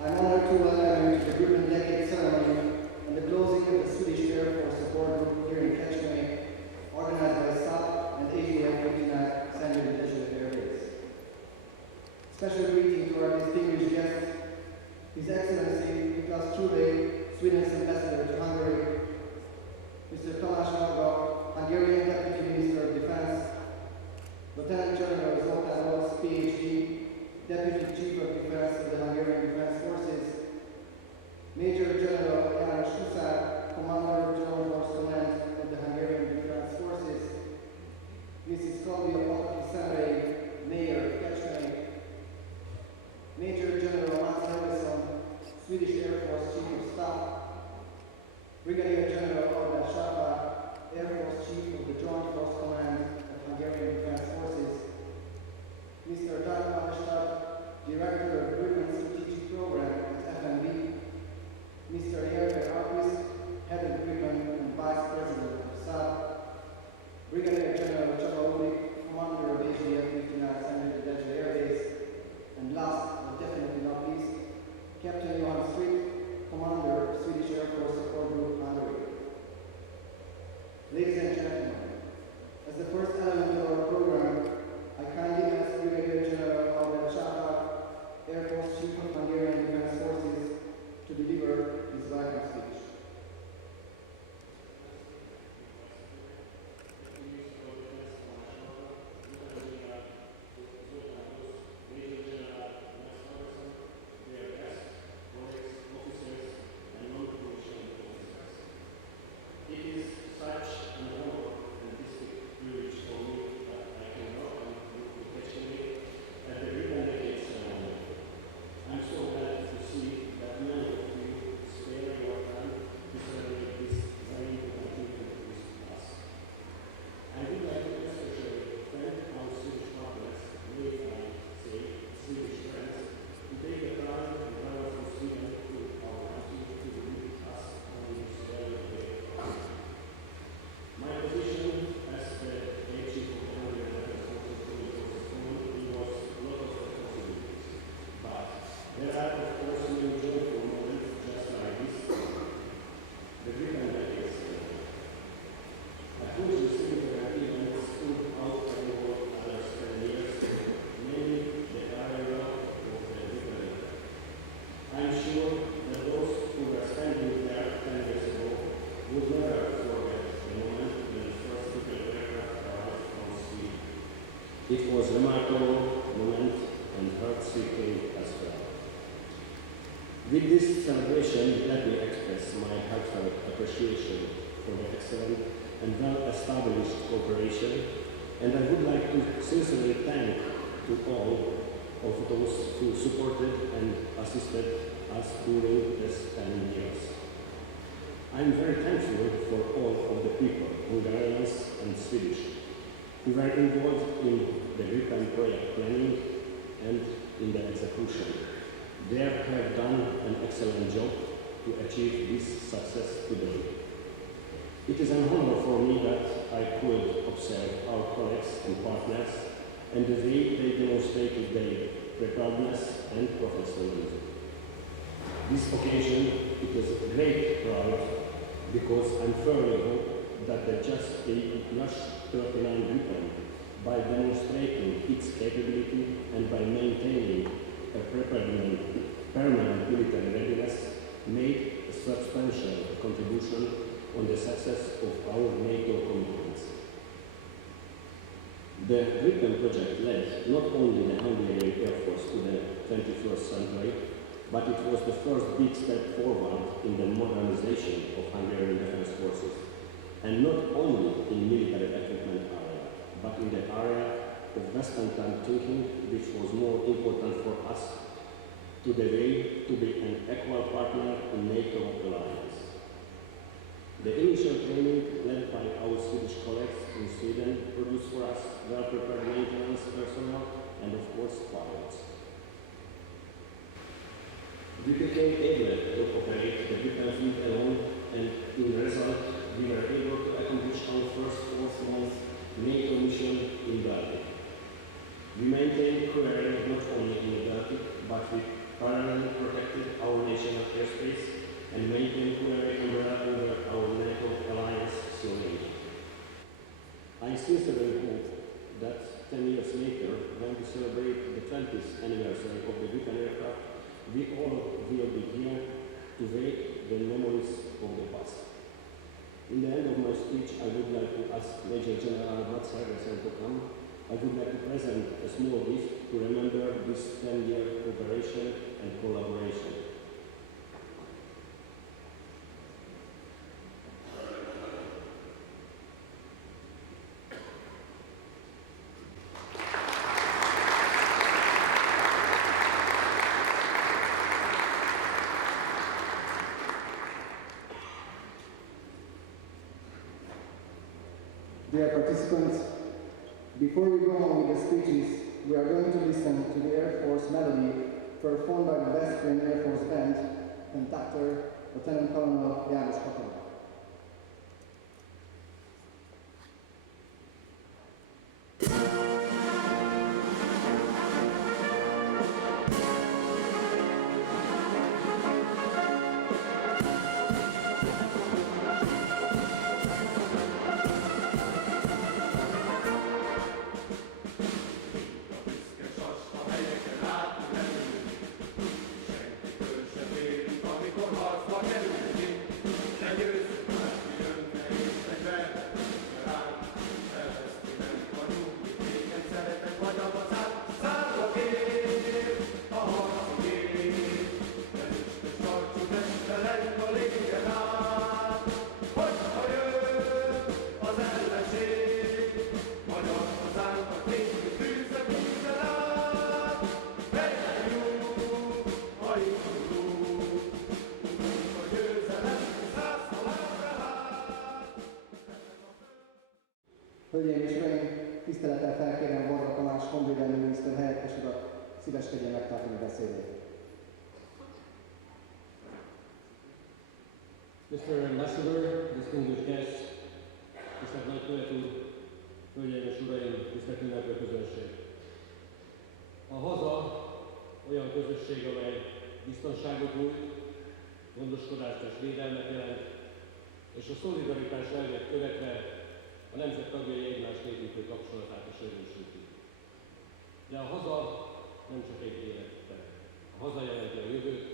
I'm honored to welcome you to the Gripen Decade ceremony and the closing of the Swedish Air Force support group here in Kecskeméten, organized by SAP and JAS-39 Air Base. Special greeting to our distinguished guest, His Excellency Niklas Chule, Sweden's ambassador to Hungary, Mr. Tamás, Hungarian Deputy Minister of Defense, Lieutenant General Zoltán Rossz, PhD, Deputy Chief of Defense of the Hungarian Defense Forces, Major General János Huszár, Commander of Joint Force Command of the Hungarian Defense Forces, Mrs. Kalvia Pataki Szemrei, Mayor of Kecskeméten, Major General Mats Helgesson, Swedish Air Force Chief of Staff, Brigadier General Albert Sápár, Air Force Chief of the Joint Force Command of Hungarian Defense Forces, Mr. Dan Maestad, Director of Gripen Strategic Program at FNB, Mr. Jerker Alquist, Head of Gripen and Vice President of SAP, Brigadier General Csaba Ulik, Commander of AGF-59 Air Base, and last but definitely not least, Captain Johan Strick, Commander of Swedish Air Force Support Group Hungary. Ladies and gentlemen, as the first element of our program, I kindly ask Brigadier General Albert Sápár, Air Force Chief of Hungarian Defense Forces, to deliver his welcome speech. It was a remarkable moment and heart-shaking as well. With this celebration, let me express my heartfelt appreciation for the excellent and well-established cooperation, and I would like to sincerely thank to all of those who supported and assisted us during these 10 years. I am very thankful for all of the people, Hungarians and Swedish, who were involved in the Gripen project planning and in the execution. They have done an excellent job to achieve this success today. It is an honor for me that I could observe our colleagues and partners and the way they demonstrated their preparedness and professionalism. This occasion, it is a great pride because I firmly hope that the JAS-39 Gripen, by demonstrating its capability and by maintaining a permanent military readiness, made a substantial contribution on the success of our NATO commitments. The Gripen project led not only the Hungarian Air Force to the 21st century, but it was the first big step forward in the modernization of Hungarian defense forces, and not only in military equipment area, but in the area of Western time thinking, which was more important for us to the way to be an equal partner in NATO alliance. The initial training led by our Swedish colleagues in Sweden produced for us well-prepared maintenance personnel and of course pilots. We became able to operate the Gripen fleet alone, and in the result we were able to accomplish our first 4-month NATO mission in Baltic. We maintained coverage not only in the Baltic, but we parallelly protected our national airspace and maintained coverage over our NATO alliance survey. I sincerely hope that 10 years later, when we celebrate the 20th anniversary of the Gripen aircraft, we all will be here to wake the memories of the past. In the end of my speech, I would like to ask Major General Matsargasen to come. I would like to present a small gift to remember this 10-year cooperation and collaboration. Dear participants, before we go on with the speeches, we are going to listen to the Air Force melody performed by the West Point Air Force Band, conductor Lieutenant Colonel János Katona. Hölgyeim és uraim, tisztelettel felkérem Varga Tamás honvédelmi miniszter helyettes urat, szíveskedjen megtartani beszédét. Mr. Ambassador, distinguished guests, tisztelt nagykövet úr, hölgyeim és uraim, tisztelt ünneplő közönség! A haza olyan közösség, amely biztonságot nyújt, gondoskodást és védelmet jelent, és a szolidaritás elvet követve a nemzet tagjai egymást építő kapcsolatát is erősíti. De a haza nem csak egy élettel. A haza jelenti a jövőt,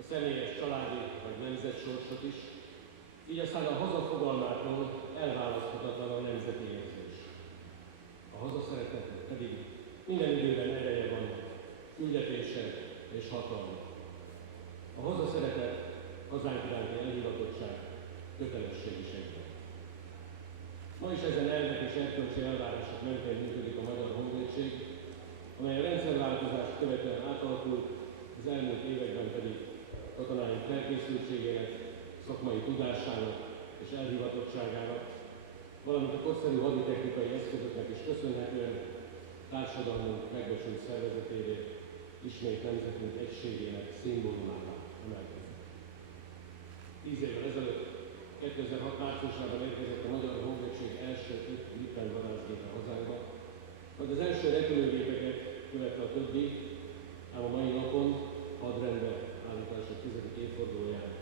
a személyes családi vagy nemzetsorsot is, így aztán a haza fogalmától elválaszthatatlan a nemzeti érzés. A hazaszeretetnek pedig minden időben ereje van, üldepése és hatalma. A hazaszeretet, hazánk iránti elhivatottság, kötelesség is egyben. Ma is ezen elvek és erkölcsi elvárások mentén működik a Magyar Honvédség, amely a rendszerváltozást követően átalakult, az elmúlt években pedig katonáink felkészültségének, szakmai tudásának és elhivatottságának, valamint a korszerű haditechnikai eszközöknek is köszönhetően társadalmunk megbecsült szervezetévé, ismét nemzetünk egységének szimbólumává emelkedik. 10 évvel ezelőtt, 2006 márciusában érkezett a Magyar Honvédség első 5 Gripen vadászgépe hazánkba, majd az első repülőgépeket követte a többi, ám a mai napon hadrendbe állítások 10. évfordulóját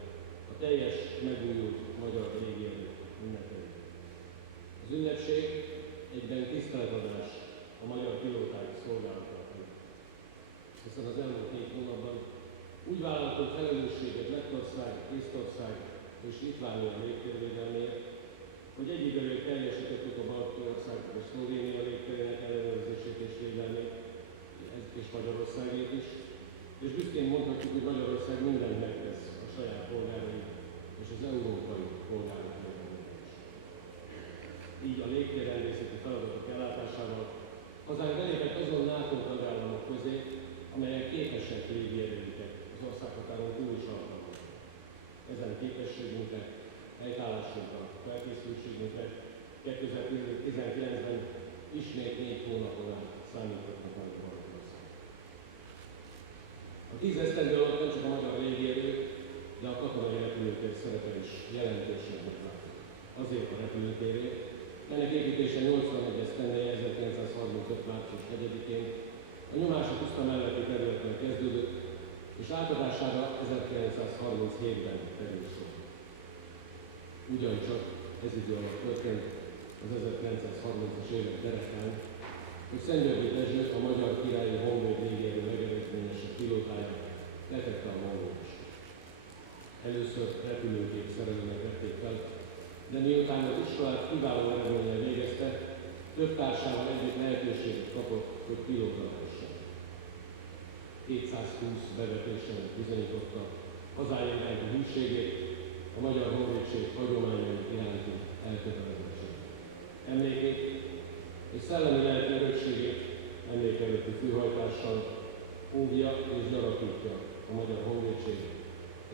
a teljes megújult magyar légierőt ünnepeljük. Az ünnepség egyben tiszteletadás a magyar pilóták szolgálatának, hiszen az elmúlt 4 hónapban úgy vállaltunk felelősséget Lettország, Észtország és Litvánia légtérvédelméért, hogy egyidejűleg teljesítettük a balti országok és Szlovénia légterének ellenőrzését és védelmét, és Magyarországét is, és büszkén mondhatjuk, hogy Magyarország mindent megtesz a saját polgárai és az európai polgárok érdekében is. Így a légtérrendészeti feladatok ellátásával hazánk belépett azon NATO tagállamok közé, amelyek képesek légierőiket az országhatáron túl is alkalmazni. Ezen képességünkre, helytállásunkra, felkészültségünkre 2019-ben ismét 4 hónapon át számítottak meg Magyarország. A 10 esztendő alatt nem csak a magyar légierő, de a katonai repülőtér szerepe is jelentősebbnek látszik. Azért a repülőtérért, melynek építése 81 esztendeje 1935. március 4-én a nyomás a puszta melletti területen kezdődött, és átadására 1937-ben kerül sor. Ugyancsak ez idő alatt történt az 1930-as évek derekán, hogy Szentgyörgyi Dezső, a magyar királyi honvéd légierő legeredményesebb pilótája letette a vonulás. Először repülőgép szerelőnek vették fel, de miután az iskolát kiváló eredménnyel végezte, több társával együtt lehetőséget kapott, hogy pilóta lehessen. 220 bevetésen bizonyította hazája iránti hűségét, a magyar honvédség hagyományai iránti elkötelezettségét. Emlékét és szellemi lelki örökségét emléke előtti fűhajtással óvja és gyarapítja a magyar honvédség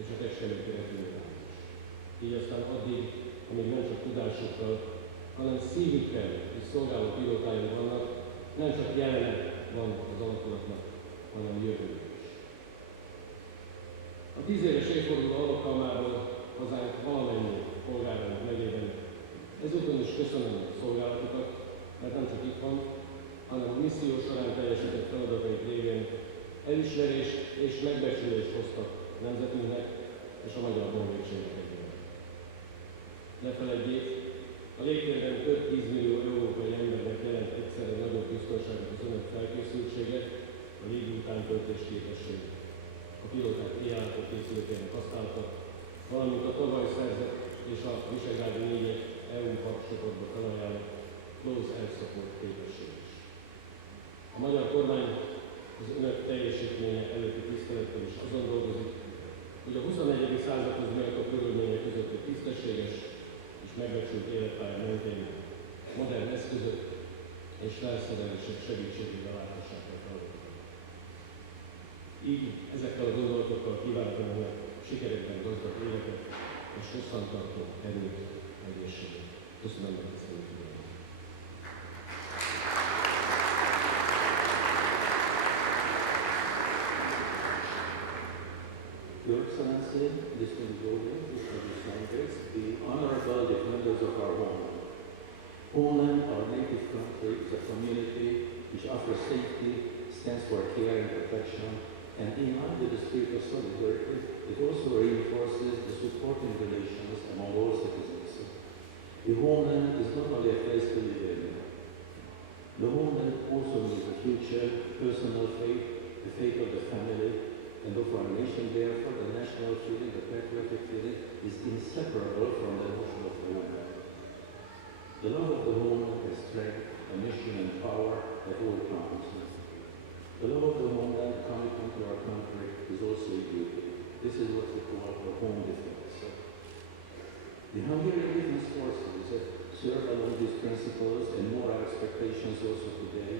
és a kecskeméti repülőtállás. Így aztán addig, amíg nem csak tudásukkal, hanem szívükkel és szolgáló pilótáink vannak, nem csak jelene van az alakulatnak, hanem jövő is. A 10 éves évforduló alkalmából hazánk valamennyi polgárának nevében ezúton is köszönöm a szolgálatokat, mert nem csak itt van, hanem a misszió során teljesített feladataik révén elismerést és megbecsülést hoztak nemzetünknek és a magyar honvédségnek egyébként. Ne feledjék, a légtérben több 10 millió európai embernek jelent egyszerre nagyobb biztonságot az önök felkészültsége, a légután-töltés képessége. A pilóták éjjel készülőkének használata, valamint a tavaly szerzett és a visegrádi 4 EU harcsoportba felajánlott close air support képesség is. A magyar kormány az önök teljesítménye előtti tisztelettel is azon dolgozik, hogy a 21. századhoz méltó körülmények közötti tisztességes és megbecsült életpálya mentén modern eszközök és felszerelések segítségével láthassák el feladatokat. Így ezekkel a gondolatokkal kívánok önöknek sikerekben gazdag életet és hosszantartó erőt, egészséget. Köszönöm a tisztelő figyelmet. Your Excellency, distinguished audience, distinguished delegates, the honorable defenders of our homeland. Homeland, our native country, is a community which offers safety, stands for care and protection, and in line with the spirit of solidarity, it also reinforces the supporting relations among all citizens. The homeland is not only a place to live in. The homeland also means the future, personal faith, the faith of the family, and of our nation. Therefore, the national feeling, the patriotic feeling, is inseparable from the notion of the homeland. The love of the homeland has strength, a mission and power at all times. The love of the homeland, commitment to our country, is also a duty. This is what we call our home defense. The Hungarian Defense Forces serve along these principles and moral expectations also today,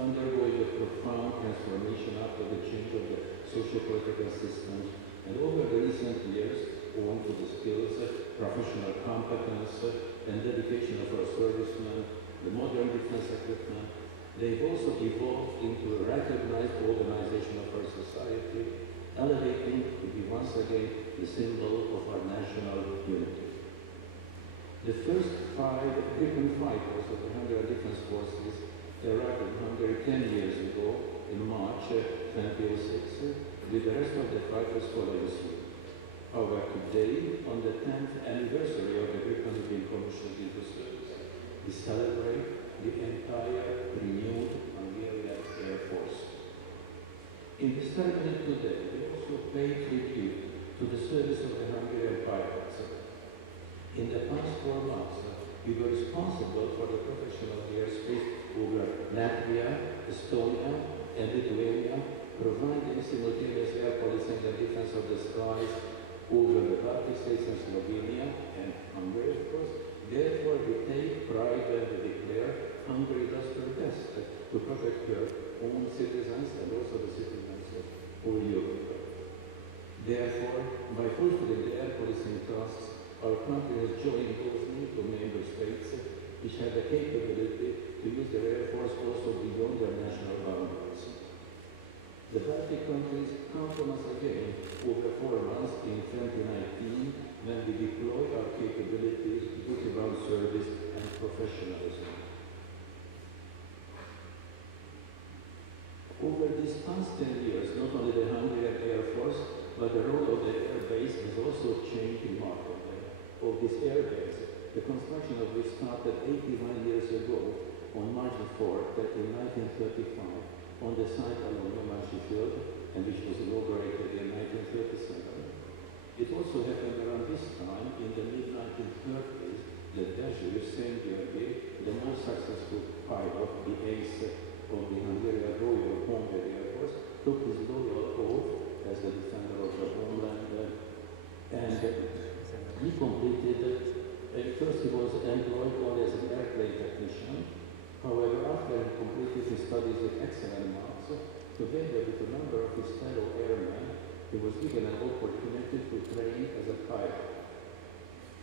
undergoing a profound transformation after the change of the socio-political systems, and over the recent years, owing to the skills, professional competence, and dedication of our servicemen, the modern defense equipment, they've also evolved into a recognized organization of our society, elevating to be once again the symbol of our national unity. The first 5 Gripen fighters of the Hungarian Defense Forces arrived in Hungary 10 years ago, in March 2006, with the rest of the fighters following suit. However, today, on the 10th anniversary of the Gripen being commissioned into service, we celebrate the entire renewed Hungarian Air Force. In this ceremony today, we also pay tribute to the service of the Hungarian pilots. In the past 4 months, we were responsible for the protection of the airspace over Latvia, Estonia, and Lithuania, providing simultaneous air policing and defense of the skies over the Baltic states and Slovenia and Hungary, of course. Therefore, we take pride when we declare Hungary does her best to protect her own citizens and also the citizens of all Europe. Therefore, by fulfilling the air policing tasks, our country has joined closely to member states which have the capability to use their air force also beyond their national boundaries. The Baltic countries count on us again over 4 months in 2019 when we deploy our capabilities, duty-bound service and professionalism. Over these past 10 years, not only the Hungarian Air Force, but the role of the air base has also changed remarkably. Of this air base, the construction of which started 81 years ago on March 4th, in 1935, on the site along Nyomási Field, and which was inaugurated in 1937. It also happened around this time, in the mid-1930s, that Dezső Szent-Györgyi, the most successful pilot, the ace of the Hungarian Royal Honvéd Air Force, took his loyal oath as the defender of the homeland, and he completed, first he was employed only as an airplane technician. However, after he completed his studies with excellent marks, together with a number of his fellow airmen, he was given an opportunity to train as a pilot.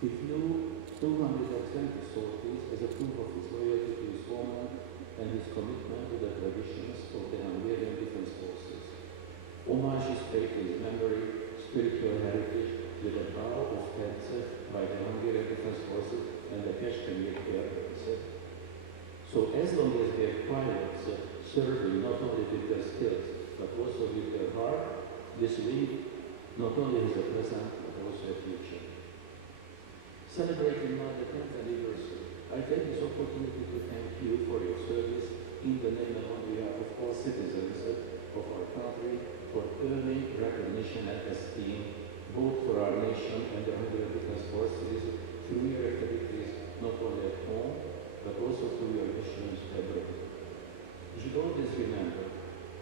He flew 220 sorties as a proof of his loyalty to his homeland and his commitment to the traditions of the Hungarian Defense Forces. Homage is paid to his memory, spiritual heritage, with a bow of heads by the Hungarian Defense Forces and the Kecskeméten Air Base. So as long as we have pilots serving not only with their skills, but also with their heart, this wing not only has a present, but also a future. Celebrating now the 10th anniversary, I take this opportunity to thank you for your service in the name and on behalf of all citizens of our country for earning recognition and esteem, both for our nation and the Hungarian Defense Forces through your activities not only at home, but also through your missions abroad. You should always remember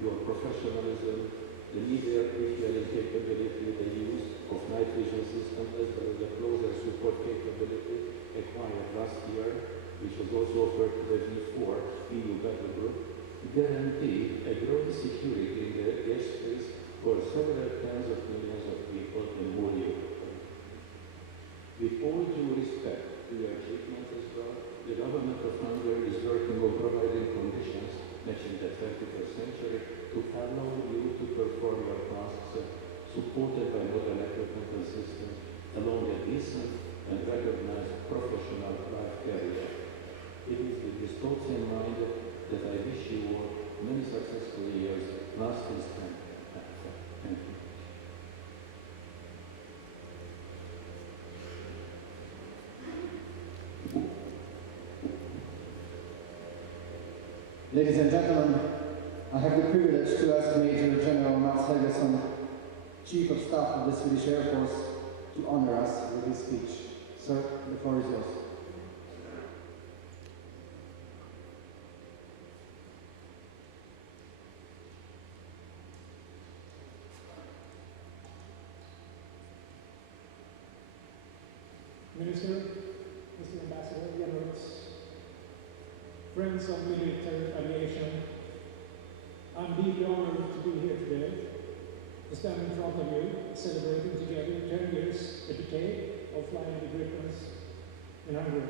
your professionalism, the media refueling capability, the use of night vision systems, as well as the closer support capability acquired last year, which was also offered to the V4 EU battle group, guarantee a growing security in the airspace for several tens of millions of people in whole Europe. With all due respect to your achievements as well, the government of Hungary is working on providing conditions matching the 21st century to allow you to perform your tasks supported by modern equipment and systems along a decent and recognized professional life career. It is with these thoughts in mind that I wish you all many successful years, lasting strength. Thank you. Ladies and gentlemen, I have the privilege to ask Major General Mats Helgesson, Chief of Staff of the Swedish Air Force, to honor us with his speech. Sir, the floor is yours. Minister, Mr. Ambassador, Generals, friends of military aviation, I'm deeply honored to be here today, to stand in front of you, celebrating together 10 years, a decade of flying the Gripens in Hungary.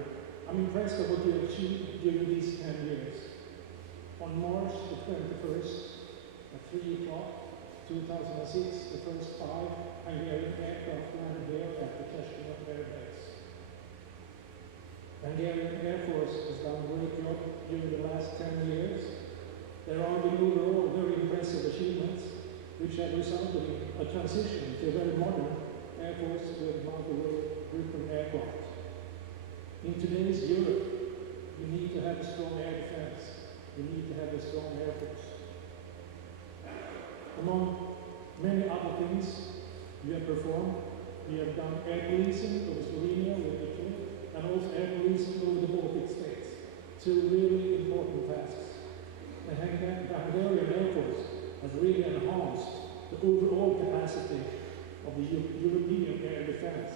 I'm impressed with what you have achieved during these 10 years. On March the 21st, at 3 o'clock, 2006, the first 5 Hungarian aircraft landed here at the Kecskeméten Air Base. The Hungarian Air Force has done a great job during the last 10 years. There are been overall very impressive achievements, which have resulted in a transition to a very modern Air Force with multiple Gripen aircraft. In today's Europe, we need to have a strong air defense. We need to have a strong Air Force. Among many other things we have performed, we have done air policing over Slovenia with Italy, and also air policing over the Baltic states. Two really important tasks. The Hungarian Air Force has really enhanced the overall capacity of the European air defense.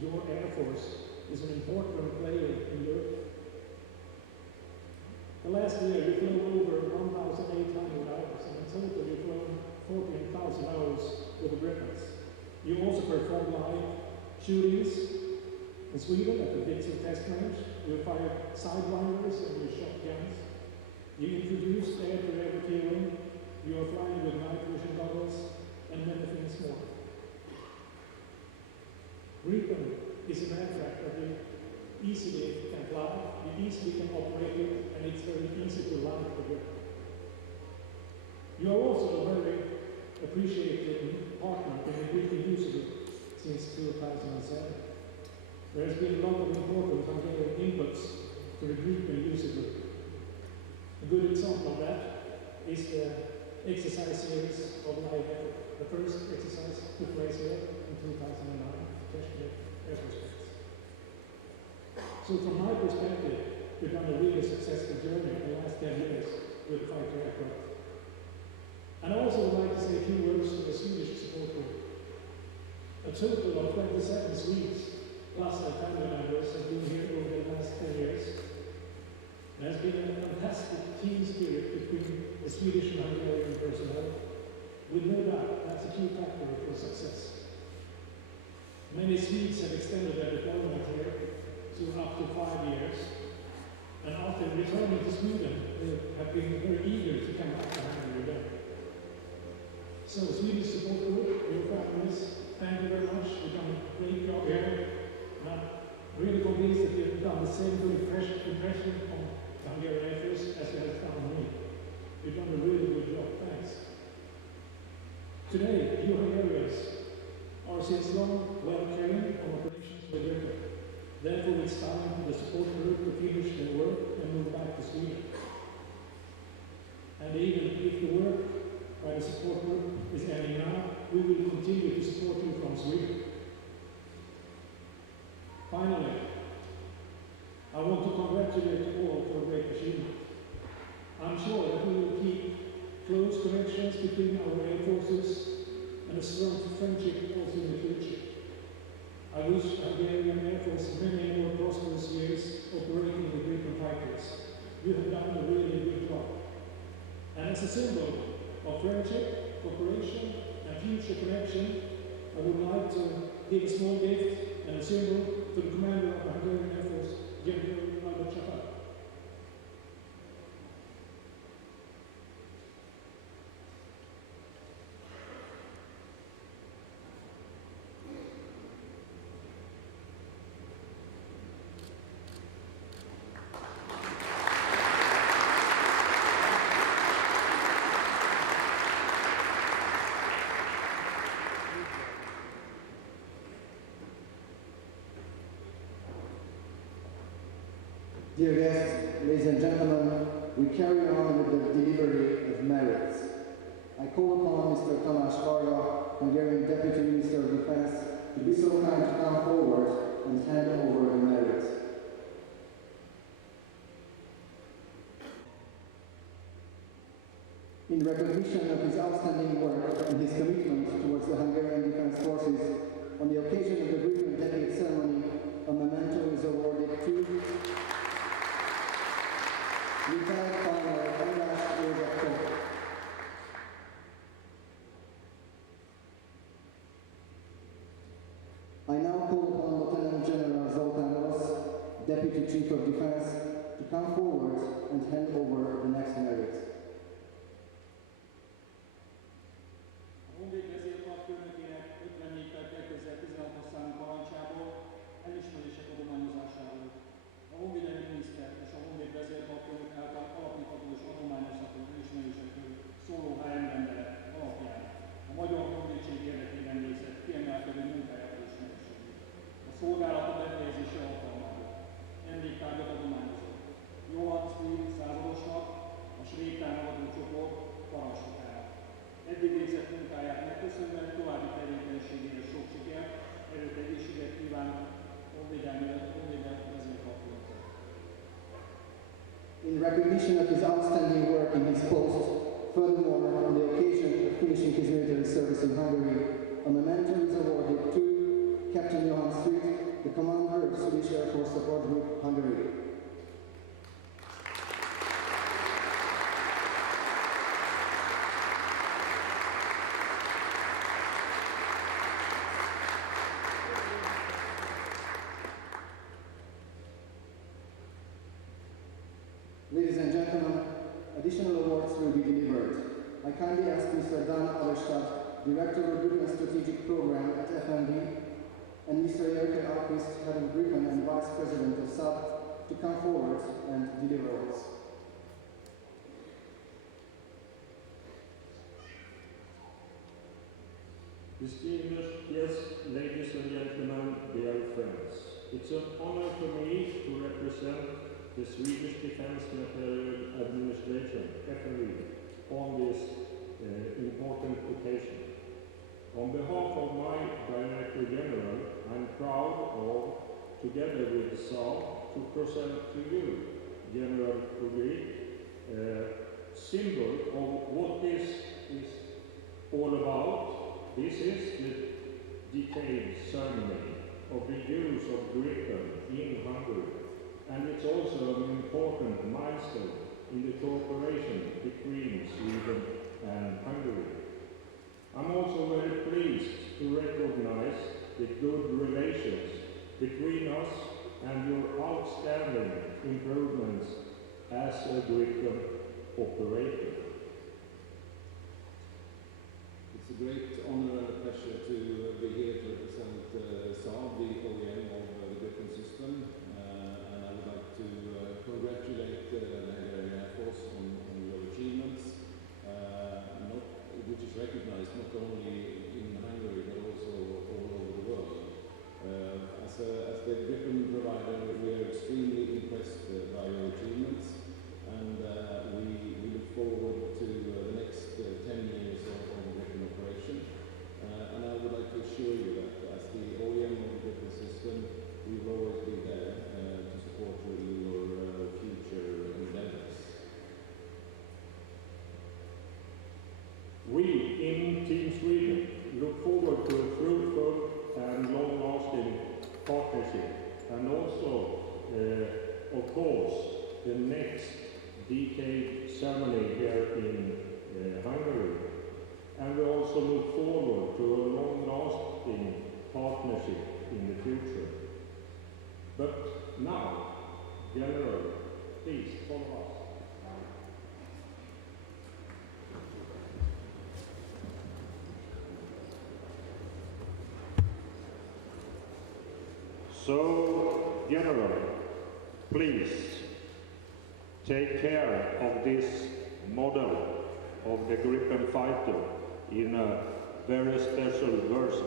Your Air Force is an important player in Europe. The last year you flew over 1,800 hours, and in total you flew 14,000 hours with the Gripens. You also performed live shootings in Sweden at the Dixon test range. You fired sidewinders and you shot guns. You introduced air-to-air refueling. You are flying with night vision goggles and many things more. Gripen is an aircraft that you easily can fly, you easily can operate it, and it's very easy to land the Gripen. You are also a very appreciated partner in the Gripen user group since 2007. There has been a lot of important Hungarian inputs to the Gripen user group. A good example of that is the exercise series of live effort. The first exercise took place here in 2009, Kecskeméten Air Force Base. So from my perspective, we've done a really successful journey in the last 10 years with fighter aircraft. And I also would like to say a few words to the Swedish support group. A total of 27 Swedes, plus their family members, have been here over the last 10 years. There has been a fantastic team spirit between the Swedish and Hungarian personnel. With no doubt, that's a key factor for success. Many Swedes have extended their deployment here to up to 5 years. And after returning to Sweden, they have been very eager to come back to Hungary again. So, Swedish support group, your families, thank you very much. You've done a great job here. And I'm really convinced that you've done the same good impression on the Hungarian Air Force as you have done on me. You've done a really good job. Thanks. Today, you Hungarians are since long well trained on operations with Gripen. Therefore, it's time for the support group to finish their work and move back to Sweden. And even if the work by the support group is ending now, we will continue to support you from Sweden. Finally, I want to congratulate you all for a great achievement. I'm sure that we will keep close connections between our air forces and a strong friendship also in the future. I wish Hungarian Air Force many more prosperous years operating the Gripen fighters. You have done a really good job. And as a symbol of friendship, cooperation, and future connection, I would like to give a small gift and a symbol to the commander of the Hungarian Air Force, General Chapal. Dear guests, ladies and gentlemen, we carry on with the delivery of merits. I call upon Mr. Tamás Varga, Hungarian Deputy Minister of Defense, to be so kind to come forward and hand over the merits. In recognition of his outstanding work and his commitment towards the Hungarian Defense Forces, on the occasion of the Gripen Decade ceremony, a memento is awarded to Lieutenant Colonel éves. I now call upon Lieutenant General Zoltán Orosz, Deputy Chief of Defense, to come forward and hand over the next merit. A honvéd vezérkarfőnökének 54-tel 2016-as számú parancsából elismerések adományozásáról. A honvédelmi miniszter és a honvéd vezérkarfőnök által alapítható és adományozható elismerésekről szóló HM rendelet alapján recognition of his outstanding work in his post. Furthermore, on the occasion of finishing his military service in Hungary, a memento is awarded to Captain Johan Street, the commander of Swedish Air Force Support Group, Hungary. Ladies and gentlemen, additional awards will be delivered. I kindly ask Mr. Dan Allerstadt, Director of Gripen Strategic Program at FMV, and Mr. Jörg Alquist, Head of Gripen and Vice President of SAP, to come forward and deliver awards. Distinguished guests, ladies and gentlemen, dear friends, it's an honor for me to represent the Swedish Defense Material Administration, FMV, on this important occasion. On behalf of my Director General, I'm proud of, together with the Saab, to present to you, General Public, a symbol of what this is all about. This is the decade ceremony of the use of Gripen in Hungary. And it's also an important milestone in the cooperation between Sweden and Hungary. I'm also very pleased to recognize the good relations between us and your outstanding improvements as a Gripen operator. It's a great honor and a pleasure to be here to represent Saab, the OEM of the Gripen system. And I would like to congratulate the Hungarian Air Force on your achievements, which is recognized not only in Hungary but also all over the world. As the Gripen provider, we are extremely impressed by your achievements, and we look forward to the next 10 years of Gripen operation. And I would like to assure you that as the OEM of the Gripen system, we will always be there to support your future endeavors. We in Team Sweden look forward to a fruitful and long-lasting partnership, and also, of course, the next decade ceremony here in Hungary. And we also look forward to a long-lasting partnership in the future. But now, General, please follow us. So, General, please take care of this model of the Gripen fighter in a very special version.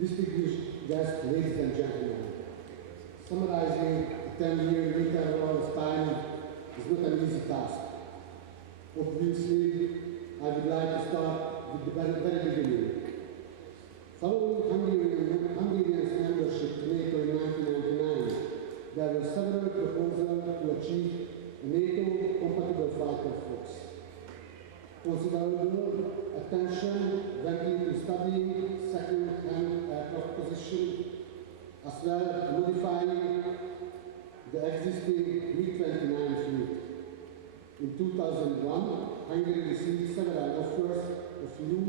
Distinguished guests, ladies and gentlemen, summarizing a 10-year interval of time is not an easy task. Obviously, I would like to start with the very beginning. Following Hungary's membership to NATO in 1999, there were several proposals to achieve a NATO-compatible fighter force. Considerable attention went into studying second-hand aircraft position, as well as modifying the existing MiG-29 fleet. In 2001, Hungary received several offers of new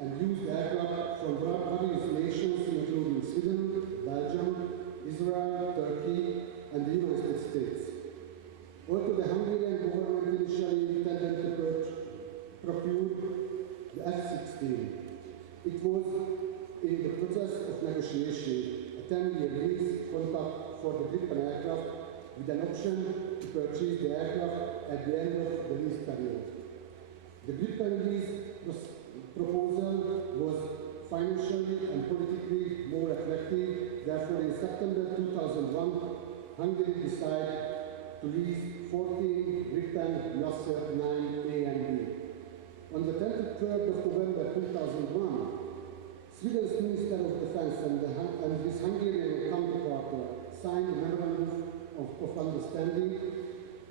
and used aircraft from various nations, including Sweden, Belgium, Israel, Turkey, and the United States. Although the Hungarian government initially intended to procure the F-16, it was in the process of negotiation a 10-year lease contract for the Gripen aircraft with an option to purchase the aircraft at the end of the lease period. The Gripen lease proposal was financially and politically more attractive. Therefore, in September 2001, Hungary decided to lease 14 Gripen JAS-39 A and B. On the 23rd of November 2001, Sweden's Minister of Defense and his Hungarian counterpart signed a memorandum of understanding.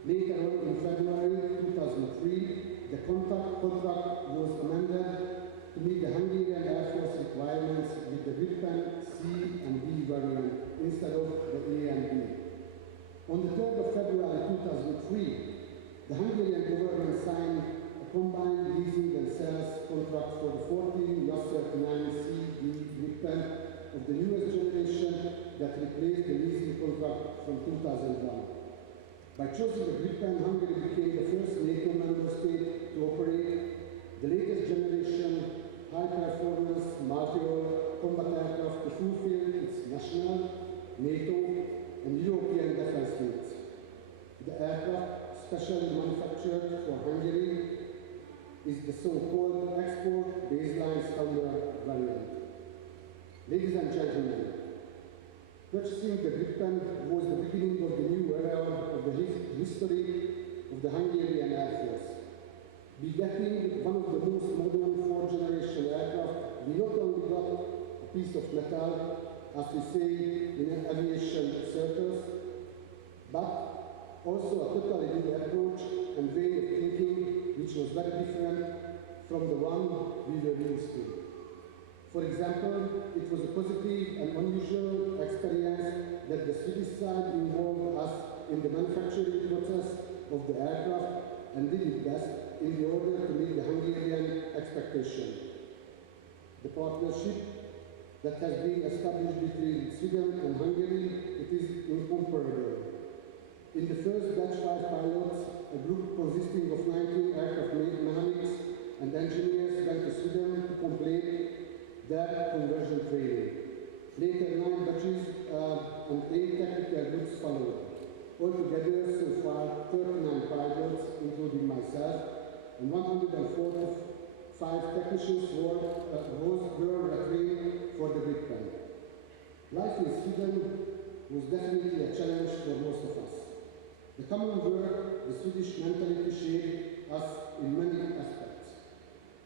Later on, in February 2003, the contract was amended to meet the Hungarian Air Force requirements with the Gripen C and B variant instead of the A and B. On the 3rd of February 2003, the Hungarian government signed a combined leasing and sales contract for the 14 JAS-39C/D Gripen of the newest generation that replaced the leasing contract from 2001. By choosing the Gripen, Hungary became the first NATO member state to operate the latest generation high-performance multi-role combat aircraft to fulfill its national, NATO, and European defense needs. The aircraft, specially manufactured for Hungary, is the so-called export baseline standard variant. Ladies and gentlemen, purchasing the Gripen was the beginning of the new era of the history of the Hungarian Air Force. Begetting one of the most modern fourth-generation aircraft, we not only got a piece of metal, as we say in aviation circles, but also a totally new approach and way of thinking, which was very different from the one we were used to. For example, it was a positive and unusual experience that the Swedish side involved us in the manufacturing process of the aircraft and did it best in the order to meet the Hungarian expectation. The partnership that has been established between Sweden and Hungary, it is incomparable. In the first batch 5 pilots, a group consisting of 19 aircraft mechanics and engineers went to Sweden to complete their conversion training. Later 9 batches and 8 technical groups followed. Altogether, so far, 39 pilots, including myself, and 145 technicians were trained for the Gripen. Life in Sweden was definitely a challenge for most of us. The common work, the Swedish mentality shaped us in many aspects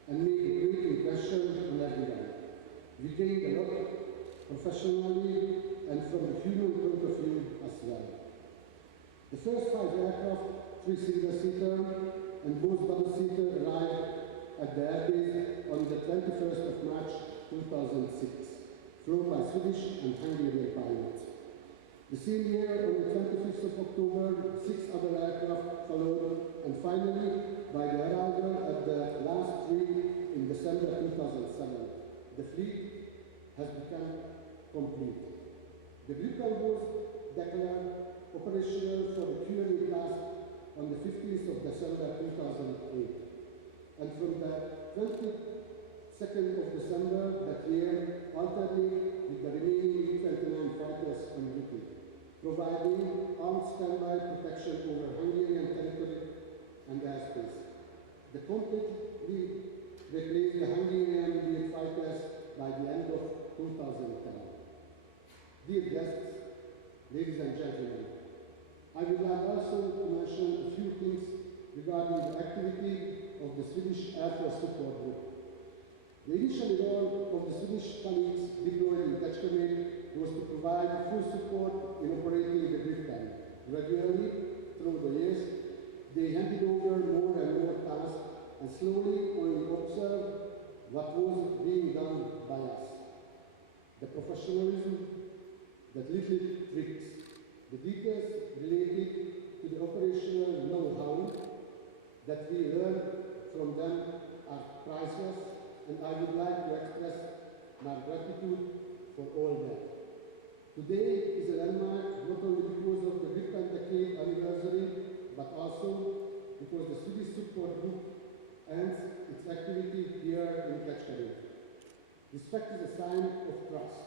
and made a great impression on everyone. We gained a lot professionally and from the human point of view as well. The first 5 aircraft, 3 single-seater and both double-seater, arrived at the airbase on the 21st of March 2006, flown by Swedish and Hungarian pilots. The same year, on the 25th of October, 6 other aircraft followed, and finally, by the arrival at the last 3 in December 2007, the fleet has become complete. The Gripen was declared operational for the Q&A class on the 15th of December 2008. And from the 22nd of December that year, alternate with the remaining E-29 fighters on duty, providing armed standby protection over Hungarian territory and airspace. The completely replaced the Hungarian fighters by the end of 2010. Dear guests, ladies and gentlemen, I would like also to mention a few things regarding the activity of the Swedish Air Force Support Group. The initial role of the Swedish colleagues deployed in Kecskeméten was to provide full support in operating the Gripen. Gradually, through the years, they handed over more and more tasks and slowly only observed what was being done by us. The professionalism, the little tricks, the details related to the operational know-how that we learned from them are priceless, and I would like to express my gratitude for all that. Today is a landmark not only because of the Gripen decade anniversary, but also because the Swedish Support Group ends its activity here in Kecskeméten. This fact is a sign of trust.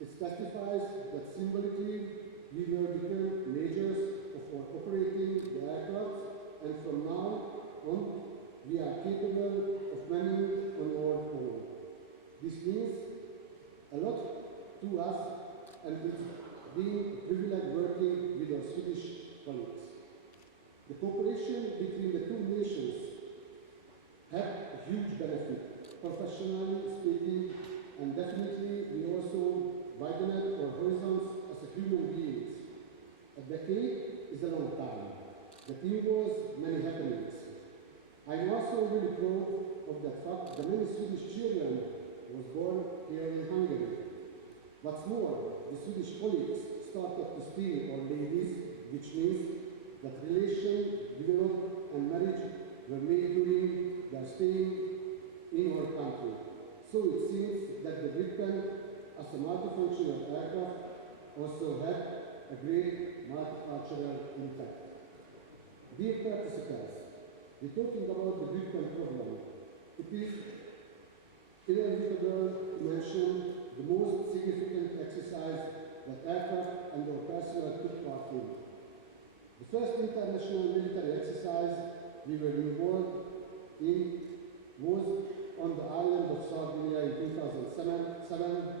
It testifies that symbolically we will become majors of our operating the aircraft, and from now on we are capable of manning on our own. This means a lot to us, and it's been a privilege working with our Swedish colleagues. The cooperation between the two nations had a huge benefit, professionally speaking, and definitely we also widened our horizons as a human beings. A decade is a long time. That involves many happenings. I am also really proud of that fact that many Swedish children was born here in Hungary. What's more, the Swedish colleagues started to steal our ladies, which means that relations developed and marriage were made during their stay in our country. So it seems that the Gripen, as a multifunctional aircraft, also had a great multicultural impact. Dear participants, we're talking about the Gripen program. It is inevitable to mention the most significant exercise that aircraft and our personnel took part in. The first international military exercise we were involved in was on the island of Sardinia in 2007,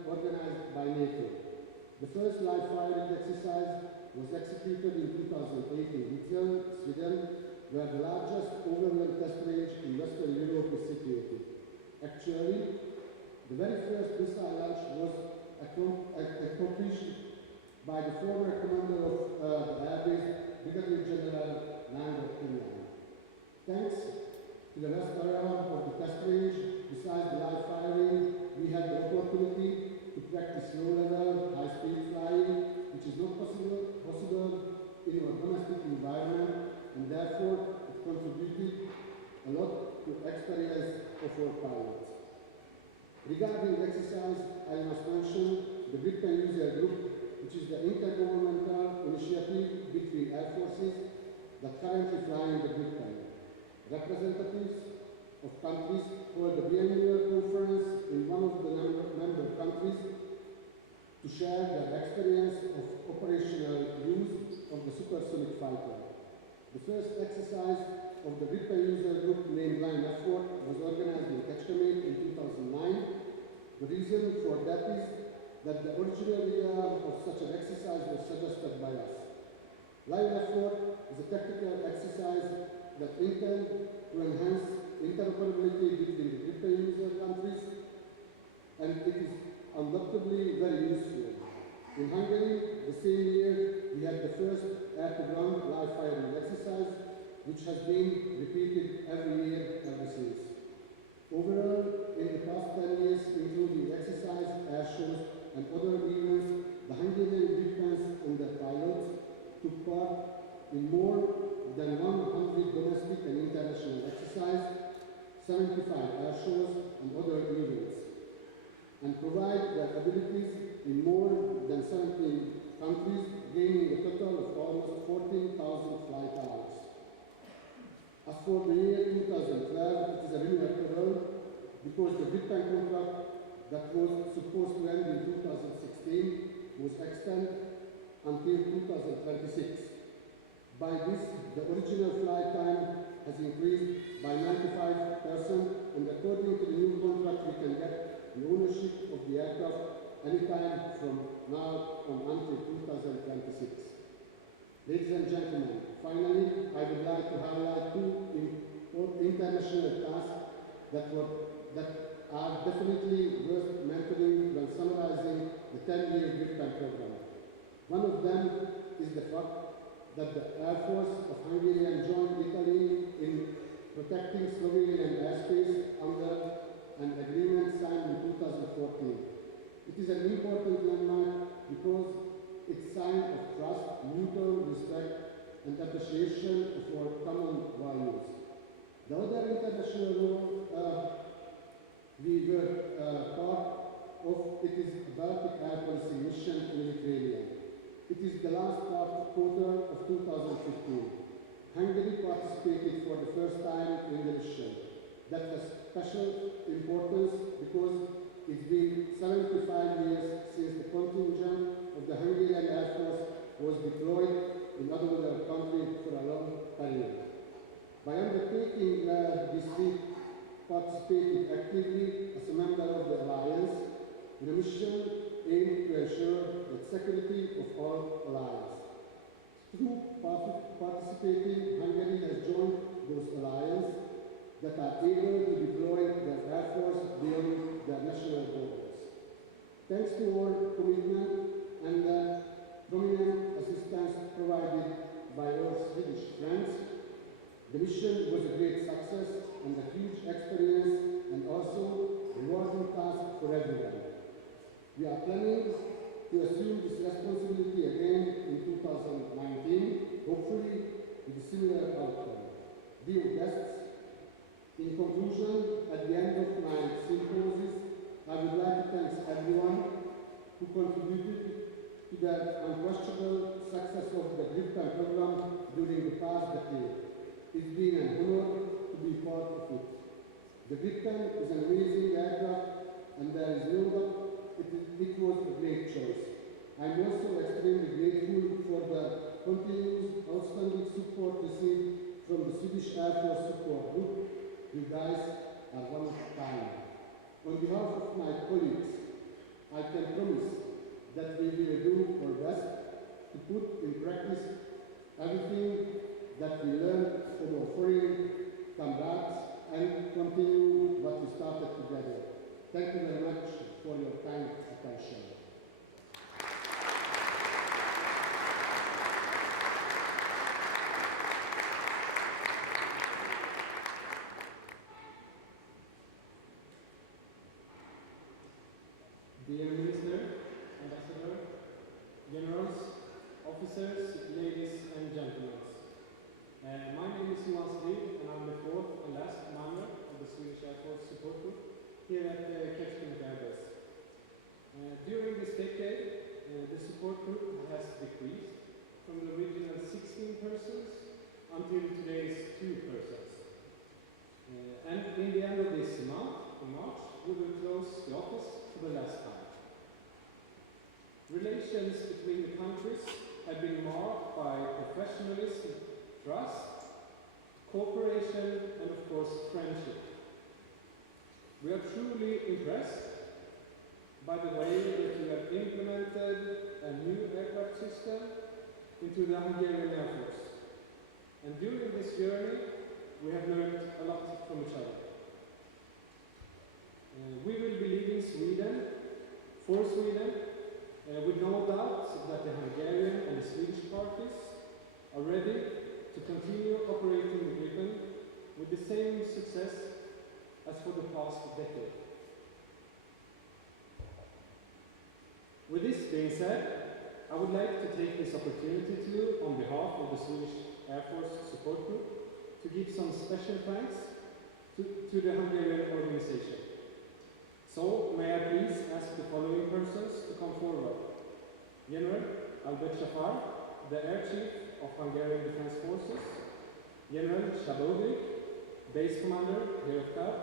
organized by NATO. The first live firing exercise was executed in 2008 in Vidzel, Sweden, where the largest overland test range in Western Europe is situated. Actually, the very first missile launch was accomplished by the former commander of the airbase, Brigadier General Nangor Kinlan. Thanks to the west area of the test range, besides the live firing, we had the opportunity to practice low-level, high-speed flying, which is not possible in our domestic environment, and therefore it contributed a lot to experience of our pilots. Regarding the exercise, I must mention the Gripen User Group, which is the intergovernmental initiative between air forces that currently fly in the Gripen. Representatives of countries hold a biannual conference in one of the member countries to share their experience of operational use of the supersonic fighter. The first exercise of the Gripen User Group named Line Effort was organized in Kecskeméten in 2009. The reason for that is that the original idea of such an exercise was suggested by us. Line Effort is a tactical exercise that intends to enhance interoperability between the Gripen user countries, and it is undoubtedly very useful. In Hungary, the same year, we had the first air-to-ground live firing exercise, which has been repeated every year ever since. Overall, in the past 10 years, including exercise, air shows, and other events, the Hungarian Gripens and their pilots took part in more than 100 domestic and international exercises, 75 air shows, and other events, and provide their abilities in more than 17 countries, gaining a total of almost 14,000 flight hours. As for the year 2012, it is a remarkable because the Gripen contract that was supposed to end in 2016 was extended until 2026. By this, the original flight time has increased by 95%, and according to the new contract, we can get the ownership of the aircraft anytime from now on until 2026. Ladies and gentlemen, finally, I would like to highlight two international tasks that are definitely worth mentioning when summarizing the 10-year Gripen program. One of them is the fact that the Air Force of Hungary joined Italy in protecting Slovenian airspace under an agreement signed in 2014. It is an important landmark because it's a sign of trust, mutual respect, and appreciation of our common values. The other international role we were part of it is the Baltic Air Policy mission in Lithuania. It is the last quarter of 2015. Hungary participated for the first time in the mission. That has special importance because it's been 75 years since the contingent of the Hungarian Air Force was deployed in another country for a long period. By undertaking this feat, participating actively as a member of the alliance, the mission aimed to ensure the security of all allies. Through participating, Hungary has joined those alliances that are able to deploy their air force beyond their national borders. Thanks to our commitment and the prominent assistance provided by our Swedish friends, the mission was a great success and a huge experience and also a rewarding task for everyone. We are planning to assume this responsibility again in 2019, hopefully with a similar outcome. Dear guests, in conclusion, at the end of my symposium, I would like to thank everyone who contributed to the unquestionable success of the Gripen program during the past decade. It's been an honor to be part of it. The Gripen is an amazing aircraft and there is no doubt it was a great choice. I'm also extremely grateful for the continuous outstanding support received from the Swedish Air Force support group. You guys are one of a kind. On behalf of my colleagues, I can promise that we will do our best to put in practice everything that we learned from our foreign comrades and continue what we started together. Thank you very much for your kind attention. Dear Minister, Ambassador, Generals, Officers, ladies and gentlemen. My name is Johan Strid and I'm the fourth and last commander of the Swedish Air Force support group here at Kecskeméten Air Base. During this decade, the support group has decreased from the original 16 persons until today's 2 persons. And in the end of this month, in March, we will close the office for the last time. Relations between the countries have been marked by professionalism, trust, cooperation, and of course, friendship. We are truly impressed by the way that you have implemented a new aircraft system into the Hungarian Air Force. And during this journey, we have learned a lot from each other. We will be leaving Sweden, for Sweden, with no doubt that the Hungarian and the Swedish parties are ready to continue operating the Gripen with the same success as for the past decade. With this being said, I would like to take this opportunity to, on behalf of the Swedish Air Force support group, to give some special thanks to the Hungarian organization. So, may I please ask the following persons to come forward. General Albert Shafar, the Air Chief of Hungarian Defense Forces. General Shabodrik, Base Commander here at KAR.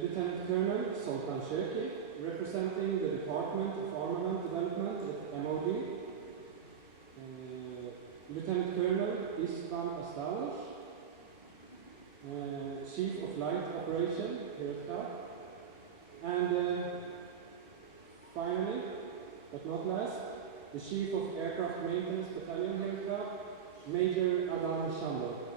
Lieutenant Colonel Sultan Sheki, representing the Department of Armament Development at MOD. Lieutenant Colonel Istvan Astalos, Chief of Light Operation here at KAR. And finally, but not last, the Chief of Aircraft Maintenance Battalion Aircraft, Major Adam Shambo.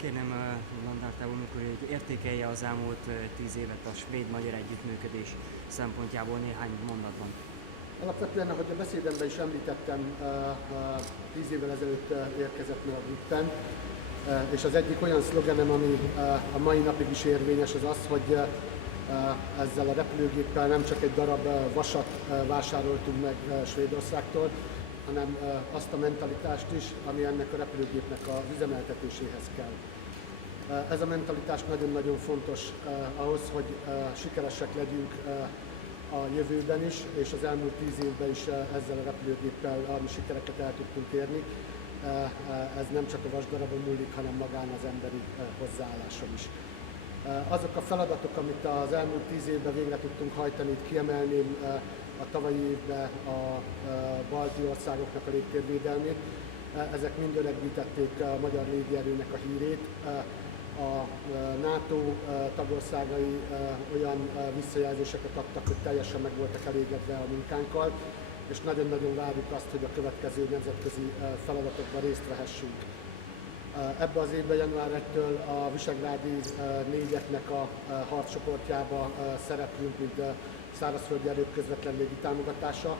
kérném Landártából, mikor értékelje az elmúlt 10 évet a svéd-magyar együttműködés szempontjából néhány mondatban. Alapvetően, ahogy a beszédemben is említettem, 10 évvel ezelőtt érkezett meg a Gripen, és az egyik olyan szlogenem, ami a mai napig is érvényes, az az, hogy ezzel a repülőgéppel nem csak egy darab vasat vásároltunk meg Svédországtól, hanem azt a mentalitást is, ami ennek a repülőgépnek az üzemeltetéséhez kell. Ez a mentalitás nagyon-nagyon fontos ahhoz, hogy sikeresek legyünk a jövőben is, és az elmúlt 10 évben is ezzel a repülőgéppel ami sikereket el tudtunk érni. Ez nem csak a vasdarabon múlik, hanem magán az emberi hozzáálláson is. Azok a feladatok, amit az elmúlt 10 évben végre tudtunk hajtani, itt kiemelném a tavalyi évben a balti országoknak a légtérvédelmét. Ezek mind öregbítették a magyar légierőnek a hírét. A NATO tagországai olyan visszajelzéseket adtak, hogy teljesen meg voltak elégedve a munkánkkal, és nagyon-nagyon várjuk azt, hogy a következő nemzetközi feladatokban részt vehessünk. Ebben az évben, január 1-től a visegrádi négyeknek a harccsoportjába szereplünk, mint szárazföldi erők közvetlen légi támogatása.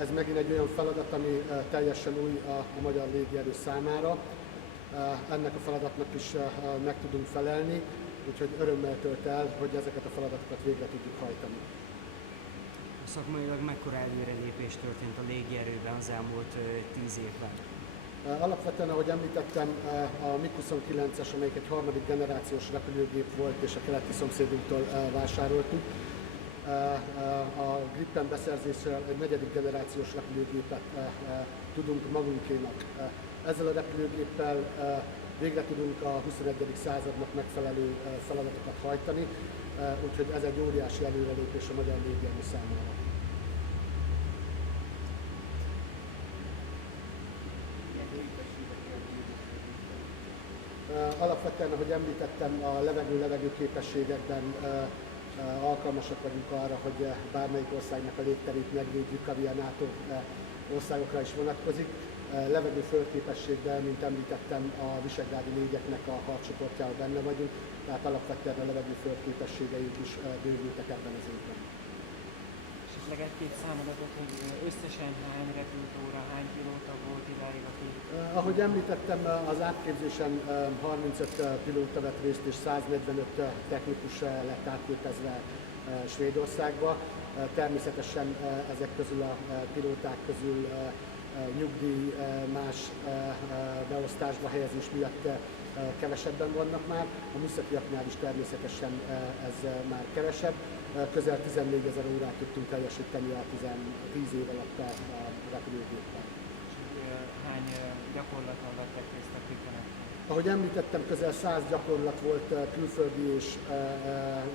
Ez megint egy olyan feladat, ami teljesen új a magyar légierő számára. Ennek a feladatnak is meg tudunk felelni, úgyhogy örömmel tölt el, hogy ezeket a feladatokat végre tudjuk hajtani. Szakmailag mekkora előrelépés történt a légierőben az elmúlt 10 évben? Alapvetően, ahogy említettem, a MiG-29-es, amelyik egy harmadik generációs repülőgép volt, és a keleti szomszédunktól vásároltuk. A Gripen beszerzéssel egy negyedik generációs repülőgépet tudunk magunkénak. Ezzel a repülőgéppel végre tudunk a 21. századnak megfelelő feladatokat hajtani, úgyhogy ez egy óriási előrelépés a magyar légierő számára. Alapvetően, ahogy említettem, a levegő képességekben alkalmasak vagyunk arra, hogy bármelyik országnak a légterét megvédjük, ami a NATO országokra is vonatkozik. Levegő földképességben, mint említettem, a visegrádi négyeknek a harccsoportjában benne vagyunk, tehát alapvetően a levegő földképességeink is bővültek ebben az évben. Esetleg egy-két számadatot, hogy összesen hány repülőóra, hány pilóta volt idáig, aki... Ahogy említettem, az átképzésen 35 pilóta vett részt és 145 technikus lett átképezve Svédországba. Természetesen ezek közül a pilóták közül nyugdíj, más beosztásba helyezés miatt kevesebben vannak már. A műszakiaknál is természetesen ez már kevesebb. Közel 14 000 órát tudtunk teljesíteni a 10 év alatt a repülőgéppel. Hány gyakorlaton vettek részt a Gripeneknél? Ahogy említettem, közel 100 gyakorlat volt, külföldi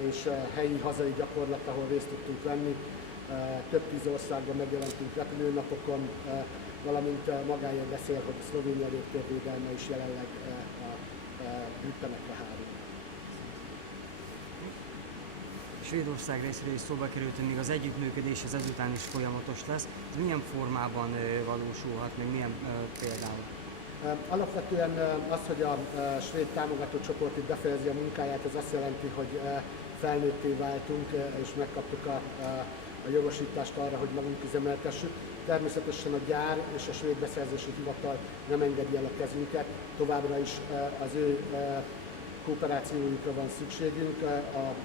és helyi, hazai gyakorlat, ahol részt tudtunk venni. Több 10 országban megjelentünk repülőnapokon, valamint magáért beszél, hogy a Szlovénia légtérvédelme is jelenleg a Gripenekre hárul. Svédország részéről is szóba került, hogy még az együttműködés az ezután is folyamatos lesz. Ez milyen formában valósulhat, meg milyen például? Alapvetően az, hogy a svéd támogatócsoport itt befejezi a munkáját, ez azt jelenti, hogy felnőtté váltunk, és megkaptuk a jogosítást arra, hogy magunk üzemeltessük. Természetesen a gyár és a svéd beszerzési hivatal nem engedi el a kezünket, továbbra is az ő kooperációjukra van szükségünk, a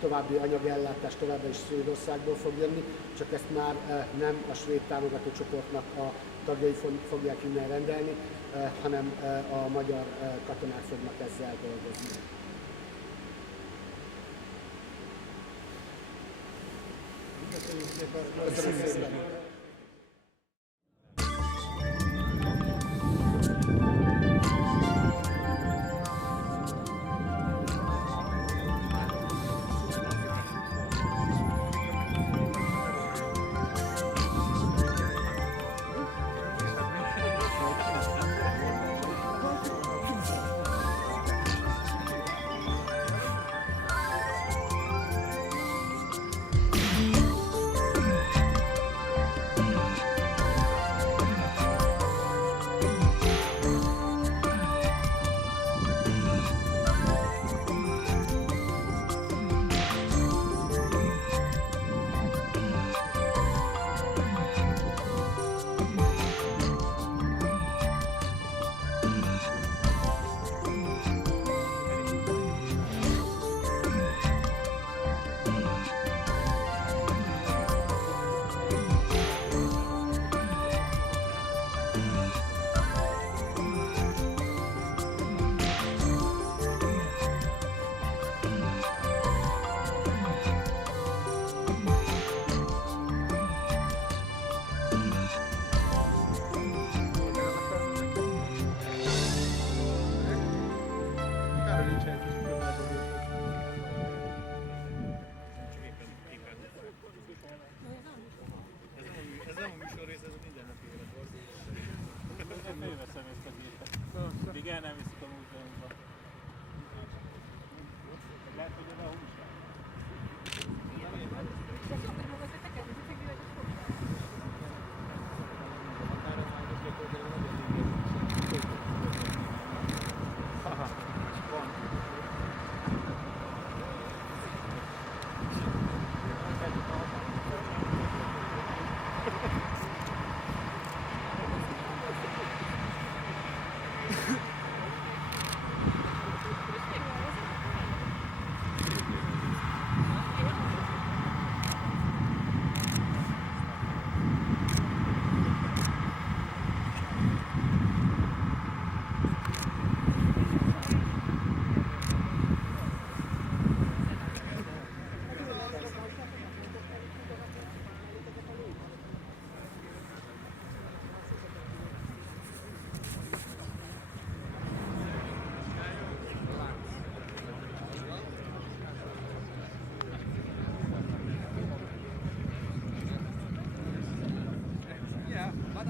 további anyagellátás továbbra is Svédországból fog jönni, csak ezt már nem a svéd támogatócsoportnak a tagjai fogják innen rendelni, hanem a magyar katonák fognak ezzel dolgozni. Köszönöm szépen!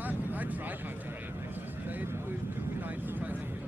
I tried Hungary. They would be nice to try something.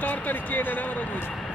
tartani kéne, ne haragudj!